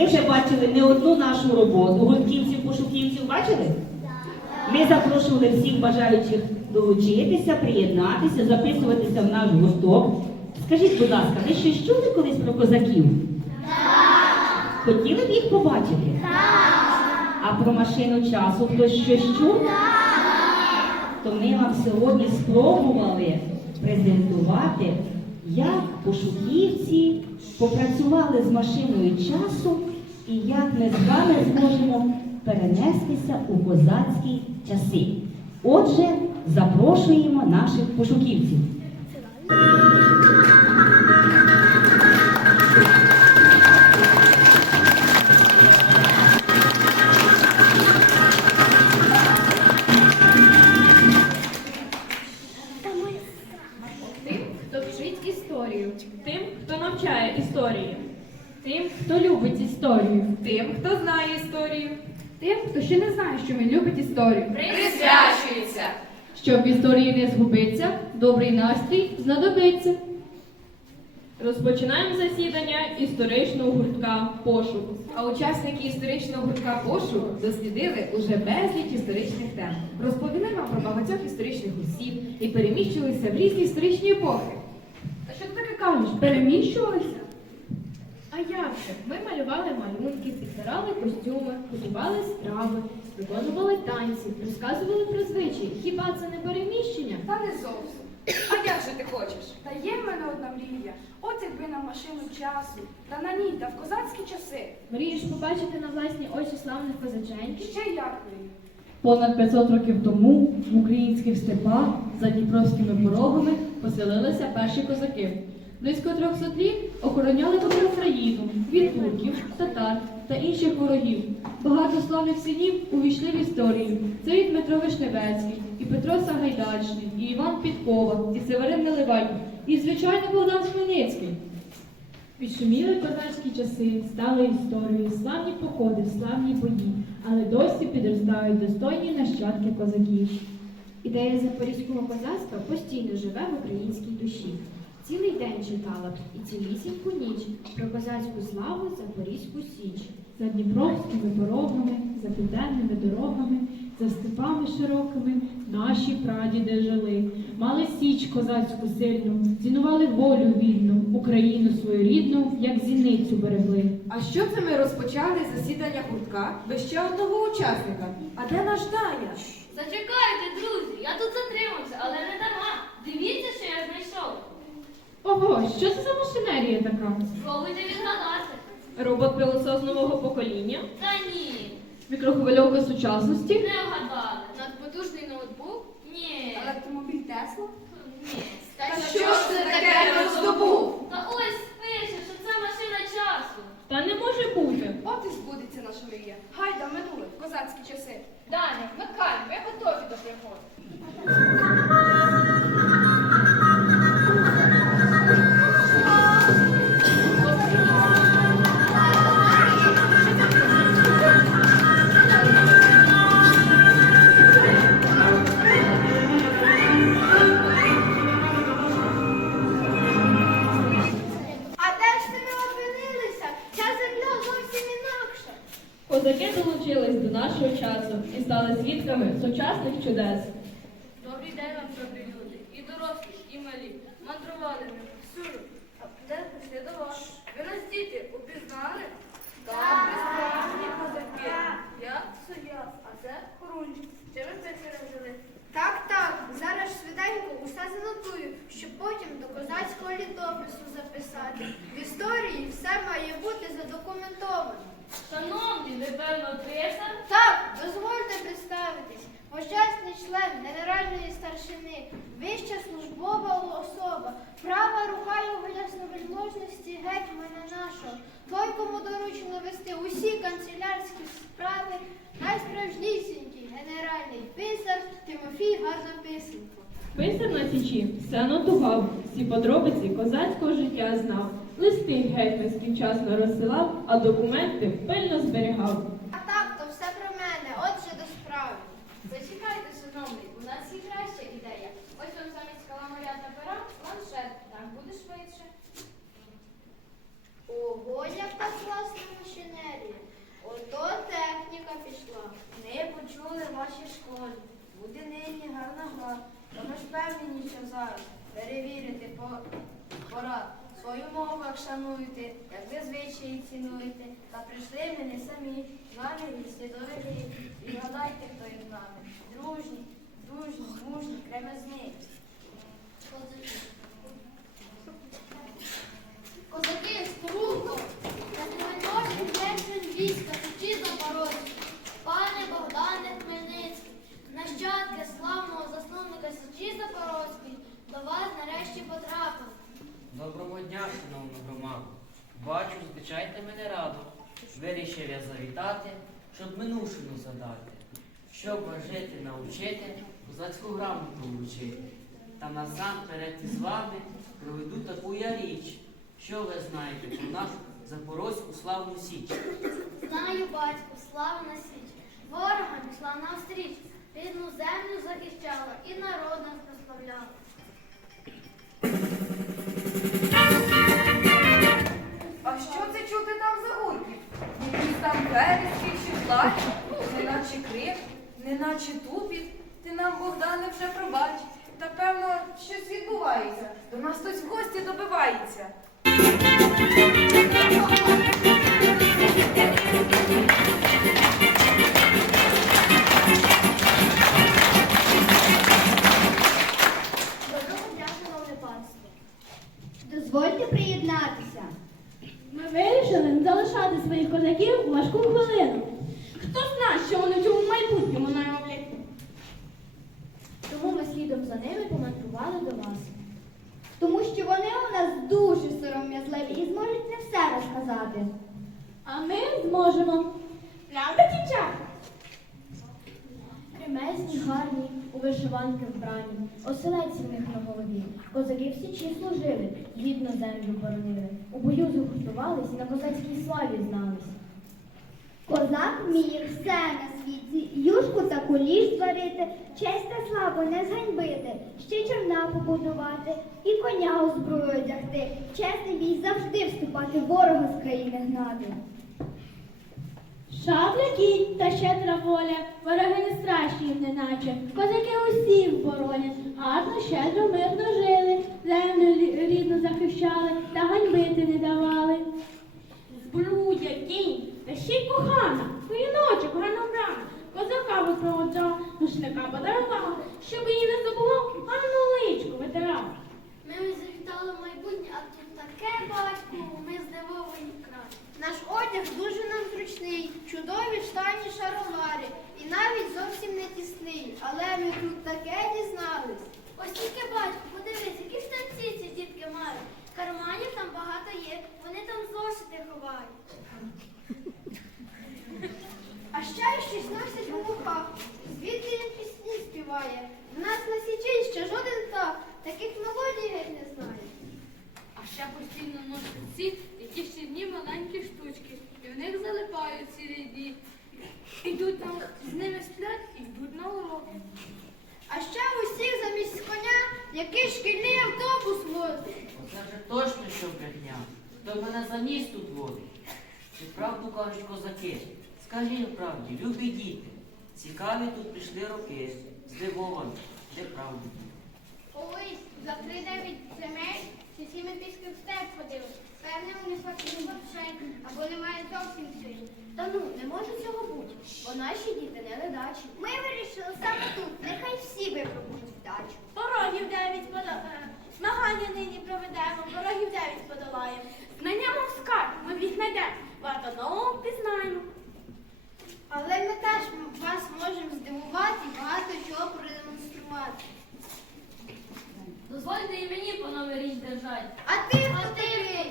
Ви вже бачили не одну нашу роботу гуртківців, пошуківців. Бачили? Ми запрошували всіх бажаючих долучитися, приєднатися, записуватися в наш гурток. Скажіть, будь ласка, ви щось чули колись про козаків? Так. Хотіли б їх побачити? Так. А про машину часу хтось щось чув? Так. То ми вам сьогодні спробували презентувати, як пошуківці попрацювали з машиною часу і як ми з вами зможемо перенестися у козацькі часи. Отже, запрошуємо наших пошуківців. Любить історію, тим, хто знає історію, тим, хто ще не знає, що він любить історію. Присвячується. Щоб історії не згубиться, добрий настрій знадобиться. Розпочинаємо засідання історичного гуртка пошук. А учасники історичного гуртка пошук дослідили уже безліч історичних тем. Розповіли вам про багатьох історичних осіб і переміщувалися в різні історичні епохи. Та що ти таке кажеш? Переміщувалися? А як же? Ми малювали малюнки, підбирали костюми, готували страви, виконували танці, розказували про звичаї. Хіба це не переміщення? Та не зовсім. А як же ти хочеш? Та є в мене одна мрія. От якби на машину часу, та на ній, та в козацькі часи. Мрієш побачити на власні очі славних козаченьків? Ще як мрію. Понад 500 років тому в українських степах за дніпровськими порогами поселилися перші козаки. Близько 300 літ охороняли Україну від турків, татар та інших ворогів. Багато славних синів увійшли в історію. Це і Дмитро Вишневецький, і Петро Сагайдачний, і Іван Підкова, і Северин Наливай, і, звичайно, Богдан Хмельницький. Відшуміли козацькі часи, стали історією, славні походи, славні бої, але досі підростають достойні нащадки козаків. Ідея запорізького козацтва постійно живе в українській душі. Цілий день читала б і цілісіньку ніч про козацьку славу Запорізьку Січ. За дніпровськими порогами, за південними дорогами, за степами широкими наші прадіди жили. Мали січ козацьку сильну, цінували волю вільну, Україну свою рідну, як зіницю берегли. А що це ми розпочали засідання гуртка без ще одного учасника? А де наш Даня? Зачекайте, друзі, я тут затримався, але не дарма. Дивіться, що я знайшов. Ого, що це за машинерія така? Спробуйте відгадати. Робот пилосос нового покоління, Та ні, мікрохвильовка сучасності. не вгадали. Надпотужний ноутбук? Ні, Електромобіль Тесла? ні. Та що ж це таке роздобув? Та ось пише, що це машина часу. Та не може бути. От і збудеться наша мрія. Гайда минули в козацькі часи. Даня, вмикай, ми готові до приходу. Ви нас діти упізнали? Так, ви справжні козаки. Я Сояс, а це Хорунчик. Чи ви пенсію взяли? Так, так, зараз швиденько усе занотую, щоб потім до козацького літопису записати. В історії все має бути задокументовано. Шановні, ви певно? Так, дозвольте представитись. Почесний член Генеральної старшини, вища службова особа, права рука його ясновельможності гетьмана нашого, той, кому доручено вести усі канцелярські справи, найсправжнісінький генеральний писар Тимофій Газописенко. Писар на січі все нотував, всі подробиці козацького життя знав. Листи гетьманські вчасно розсилав, а документи пильно зберігав. А так, то все про мене, отже до справи. Зачекайте, шановний, у нас є краща ідея. Ось вам замість каламаря та пера планшет. Так буде швидше. Ого, яка класна машинерія. Ото техніка пішла. Ми почули вашій школі. Буде нині гарна гра. Та ми ж впевнені, що зараз перевірити пора. Свою мову як шануєте, як ви звичаї цінуєте. Та прийшли ми не самі, з від свідових І гадайте, хто із нами. Дружні, дружні, мужні, кремезні. Козаки, струнко, на дев'яності десять війська, сучі запорожці. Пане Богдане Хмельницький, нащадки славного засновника Січі Запорозької, до вас нарешті потрапили. Доброго дня, шановна громада. Бачу, зустрічайте мене радо. Вирішив я завітати, щоб минувшину задати, щоб жити навчити, козацьку грамоту вручити. Та насамперед із вами проведу таку я річ, що ви знаєте про нашу Запорозьку славну січ. Знаю, батько, славна січ, ворогам пішла навстріч, рідну землю захищала і народ нас прославляла. А що це чути там за гуркіт? Якийсь там вереск чи плач, неначе крик, неначе тупіт. Ти нам, Богдане, вже пробач. Та певно, щось відбувається. До нас хтось в гості добивається. Доброго дня, шановне панство. Дозвольте приєднатися. Ми вирішили не залишати своїх козаків у важку хвилину. Хто знає, що вони в цьому майбутньому нароблять? Тому ми слідом за ними помандрували до вас. Тому що вони у нас дуже сором'язливі і зможуть не все розказати. А ми зможемо. Правда, дівчата? Кремезні, гарні, у вишиванки вбрані, оселець в них на голові. Козаки всі чи служили, гідно землю боронили. У бою згуртувались на козацькій славі знались. Козак вміє все на світі, юшку та куліш зварити, честь та славу не зганьбити, ще човна побудувати і коня у зброю одягти. Чесний бій завжди вступати, ворога з країни гнати. Шабля кінь та щедра воля, вороги не страшні їм неначе. Козаки усі оборонять, гарно, щедро, мирно жили, землю рі- рідну захищали та ганьбити не давали. Збрудя, кінь, та ще й кохана, воїночок гарно вбрана, козака випроводжав, рушника подарував, щоб її не гарну личку витирав. Ми завітали майбутнє, а тут таке батько, ми здивовані вкрай. Наш одяг дуже нам зручний, чудові штані шаровари і навіть зовсім не тісний. Але ми тут таке дізнались. Ось тільки батько, подивись, які штанці ці дітки мають. Карманів там багато є, вони там зошити ховають. А ще щось носять у вухах. Звідки пісні співає? В нас на січі ще жоден так, таких мелодій геть не знає. А ще постійно носять ці, які ще дні маленькі штучки, і в них залипають цілі дні. Ідуть на з ними сплять і йдуть на уроки. А ще усіх замість коня якийсь шкільний автобус возить. Оце вже точно що брехня. Хто мене за ніс тут водить? Чи правду кажуть козаки? Скажіть правді, любі діти. Цікаві тут прийшли роки. Здивовані, де правда? Колись за три-дев'ять земель чи сім пішки в степ ходили. Певне, вони схватили вообще, або немає зовсім сил. Та ну, не може цього бути, бо наші діти не ледачі. Ми вирішили саме тут, нехай всі випробують вдачу. Порогів дев'ять подо... е, Змагання нині проведемо, порогів дев'ять подолаємо. Знання мов скарб, ми їх знайдемо, варто нового пізнаємо. Але ми теж вас можемо здивувати і багато чого продемонструвати. Дозвольте і мені по А ти хто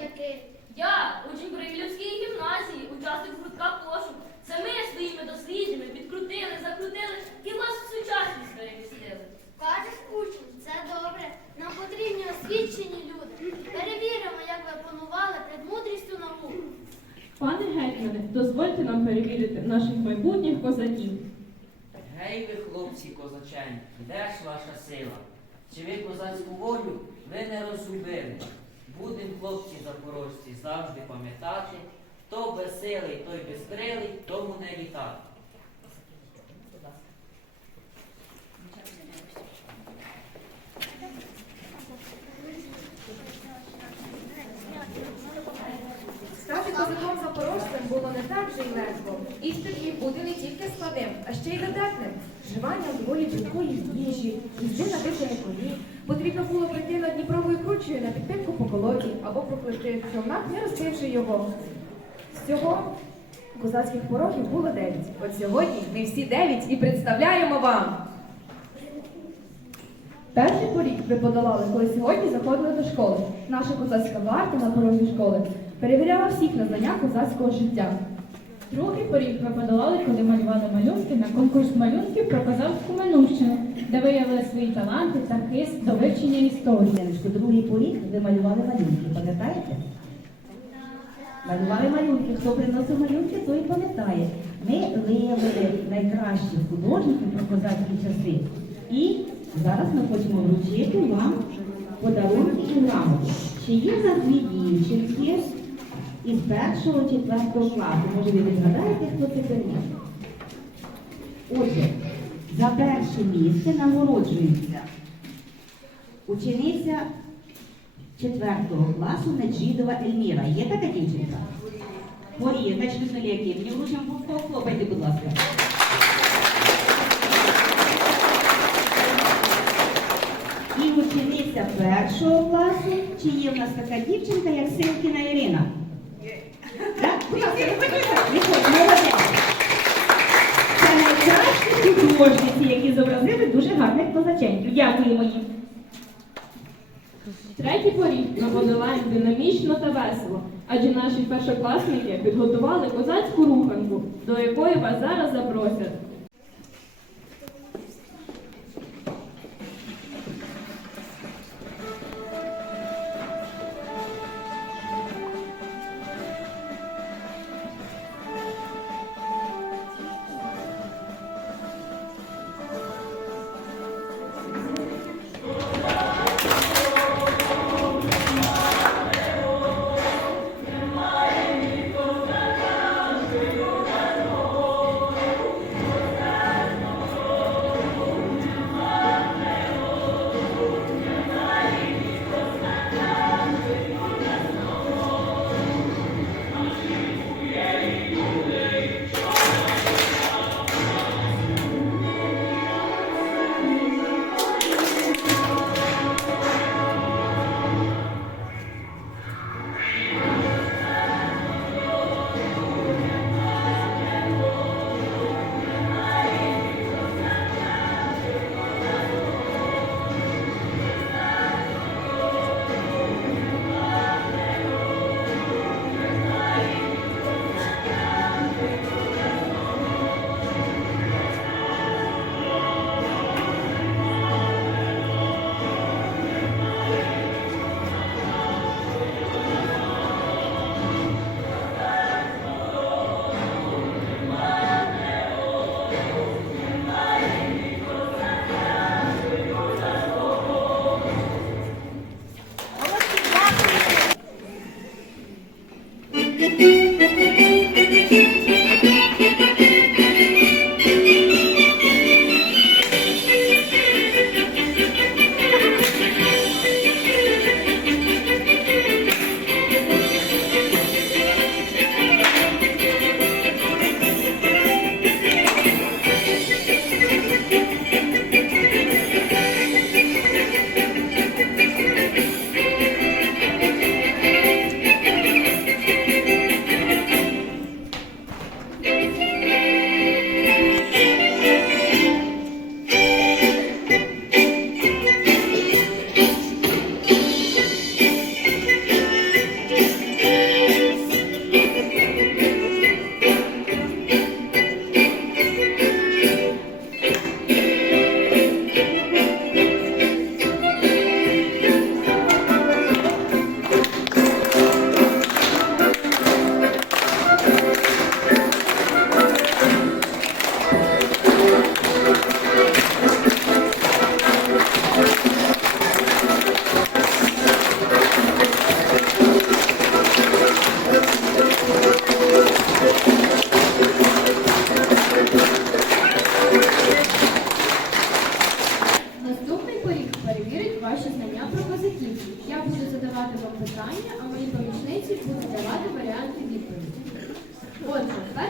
такий? Я, учень Кремлівської гімназії, учасник гуртка пошук. Це ми своїми дослідженнями підкрутили, закрутили і вас в сучасність перемістили. Кажеш, учень, це добре. Нам потрібні освічені люди. Перевіримо, як ви панували перед мудрістю наук. Пане гетьмане, дозвольте нам перевірити наших майбутніх козаків. Гей ви, хлопці козаченьки, де ж ваша сила? Чи ви козацьку волю ви не розгубили. Будем, хлопці запорожці, завжди пам'ятати, хто веселий, той безкрилий, тому не літати. Стати козаком запорожцем було не так же й легко. І тоді бути не тільки складним, а ще й додатним. Вживання доволі чіткої їжі, їзди на дикому колі. Потрібно було прийти над Дніпровою кручею на підпитку по колоді або пропливти в човнах, не розбивши його. Всього козацьких пороків було дев'ять. От сьогодні ми всі дев'ять і представляємо вам. Перший поріг ви подолали, коли сьогодні заходили до школи. Наша козацька варта на порозі школи перевіряла всіх на знання козацького життя. Другий поріг подолали, коли малювали малюнки на конкурс малюнків про козацьку минувщину, де виявили свої таланти та хист до вивчення історії. Другий поріг ви малювали малюнки, пам'ятаєте? Малювали малюнки. Хто приносив малюнки, той пам'ятає. Ми виявили найкращих художників про козацькі часи. І зараз ми хочемо вручити вам подарунки і грамоти. Чи є в нас дві дівчинки із першого четвертого класу? Може, ви відгадаєте, хто це приніс? Отже, за перше місце нагороджується учениця четвертого класу Неджідова Ельміра. Є така дівчинка? Поріє, значить, Якимівні, вручимо похлопайте, будь ласка. І учениця першого класу, чи є в нас така дівчинка, як Силкіна Ірина? Так? Будь ласка, виходьте, виходьте, молодець. Це найкращі художниці, які зобразили дуже гарних козаченьків. Дякуємо їм. Третій поріг ми подолаємо динамічно та весело, адже наші першокласники підготували козацьку руханку, до якої вас зараз запросять.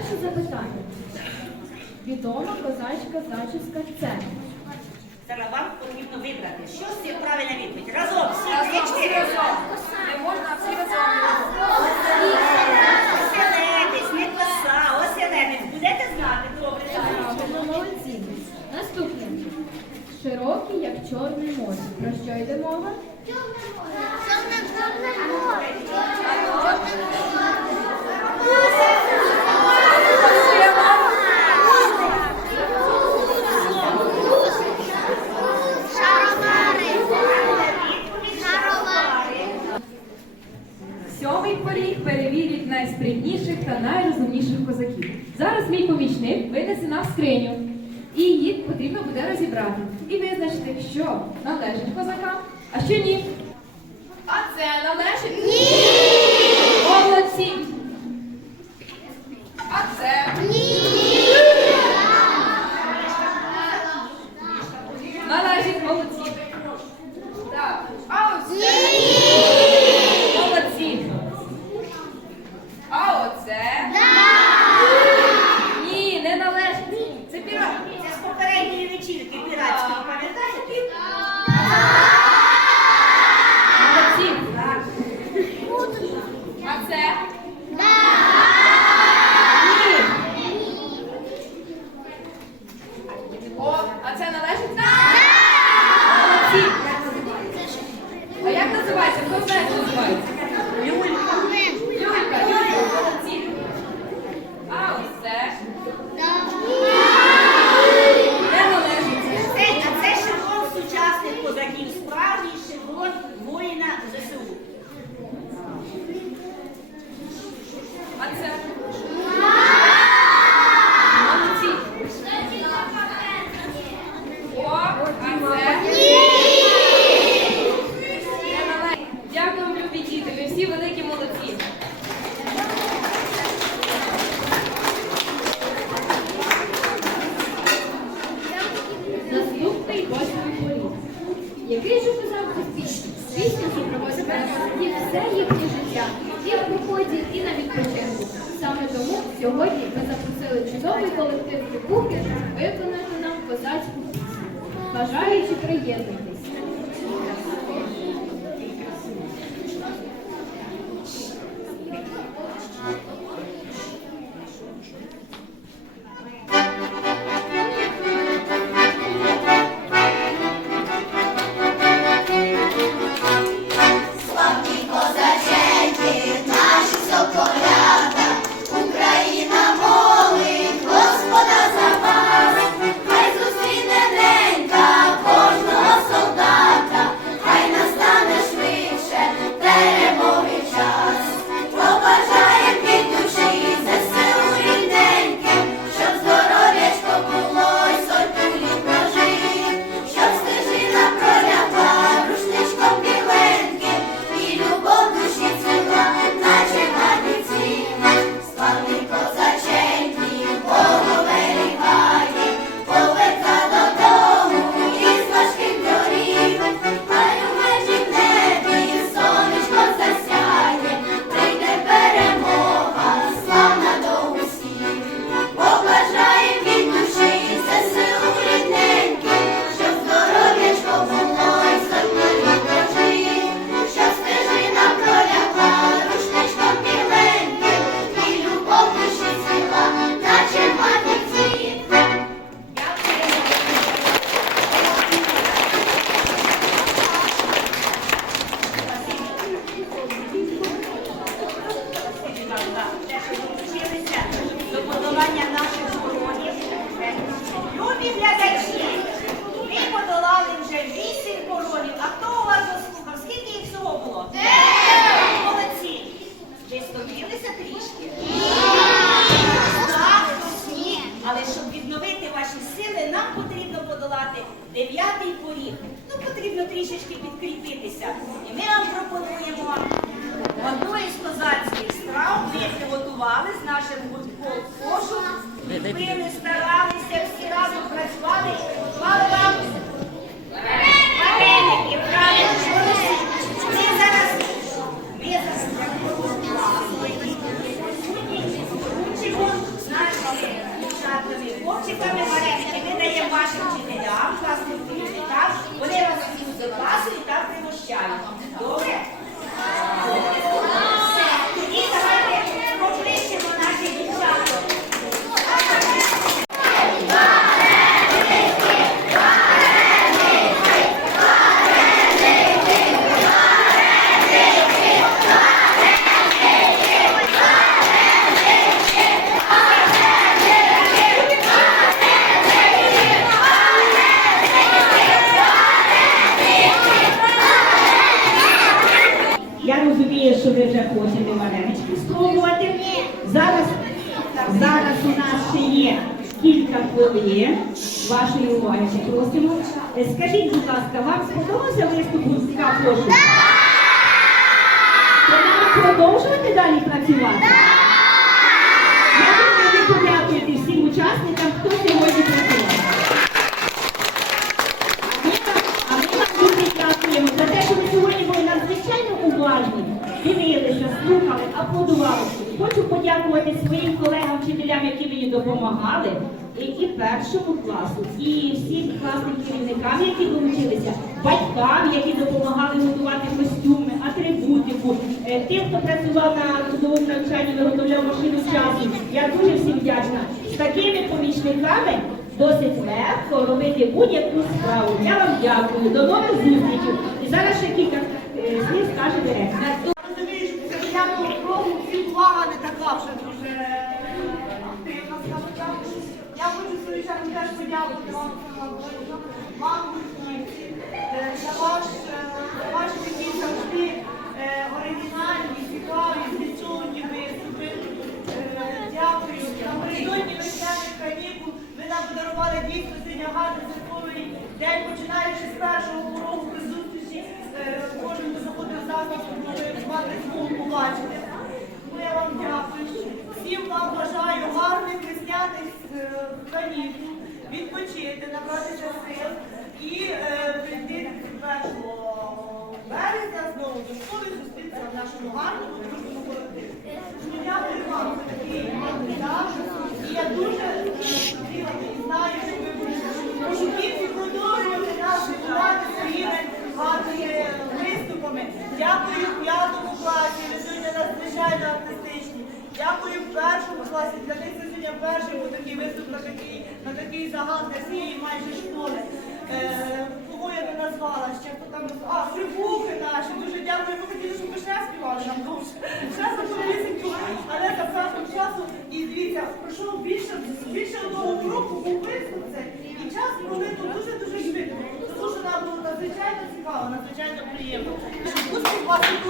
Перше запитання. Відома козачка зачіска це. Треба вам потрібно вибрати. Що з цим правильна відповідь? Разом, всі, три, чотири. Не можна всі разом. Оселедець, не коса, оселедець. Будете знати, добре. Ну, Молодці. Наступне. Широкі, як чорне море. Про що йде мова? Чорне море. Чорне море. Чорне море. найрозумніших козаків. Зараз мій помічник винесе нам скриню, і її потрібно буде розібрати і визначити, що належить козакам, а що ні. А це належить ні. Молодці. А це ні. трішечки підкріпитися. І ми вам класу і там пригощають. Добре? Все. Тоді давайте покличемо наших дівчаток. Я розумію, що ви вже хочете варенички спробувати. Зараз, зараз у нас ще є кілька хвилин. Вашої уваги попросимо. Е, Скажіть, будь ласка, вам сподобався виступ гуртка пошуку? То нам продовжувати далі працювати? Я думаю, ви подякуєте всім учасникам, хто сьогодні працював. Ми вам- А ми вам дуже дякуємо за те, що ви сьогодні були надзвичайно уважні, дивилися, слухали, аплодували. Хочу подякувати своїм колегам, вчителям, які мені допомагали, і, і першому класу, і всім класним керівникам, які долучилися, батькам, які допомагали готувати костюми, атрибутику, е, тим, хто працював на трудовому навчанні, виготовляв машину часу. Я дуже всім вдячна. З такими помічниками досить легко робити будь-яку справу. Я вам дякую. До нових зустрічей. І зараз ще кілька е, слів скаже директор. Розумієш, це дев'ятого кроку всі увага не така вже дуже активна, скажу так. Я хочу теж подякувати вам, вам, е, за ваш, е, ваші такі завжди е, оригінальні, цікаві, змістовні виступи. Дякую. Напередодні весняних канікул ви нам подарували дійсно гарний святковий день, починаючи з першого уроку при зустрічі. Кожен, хто заходив заклад, мати змогу побачити. Я вам дякую. Всім вам бажаю гарних весняних е, канікул, відпочити, набратися сил і е, прийти 1 березня знову до школи зустрітися в нашому гарному дружному колективі. Дякую вам за такий гарний захист. І я дуже е, хотіла і знаю, що ви будете пошуківці продовжувати нас відбувати своїми гарними виступами. Дякую п'ятому класі, ви сьогодні надзвичайно артистичні. Дякую в першому класі, для них це сьогодні перший був такий виступ на такий, на для всієї майже школи. Е, кого я не назвала, ще хто там а, прибухи наші. Дуже дякую, ми хотіли, щоб ви ще співали нам довше. Ще запорізеньку, але за фактом часу. І дивіться, пройшов більше, більше одного року був виступ цей. І час пролетів дуже-дуже швидко. Тому що нам було надзвичайно цікаво, надзвичайно приємно. Успіх вас і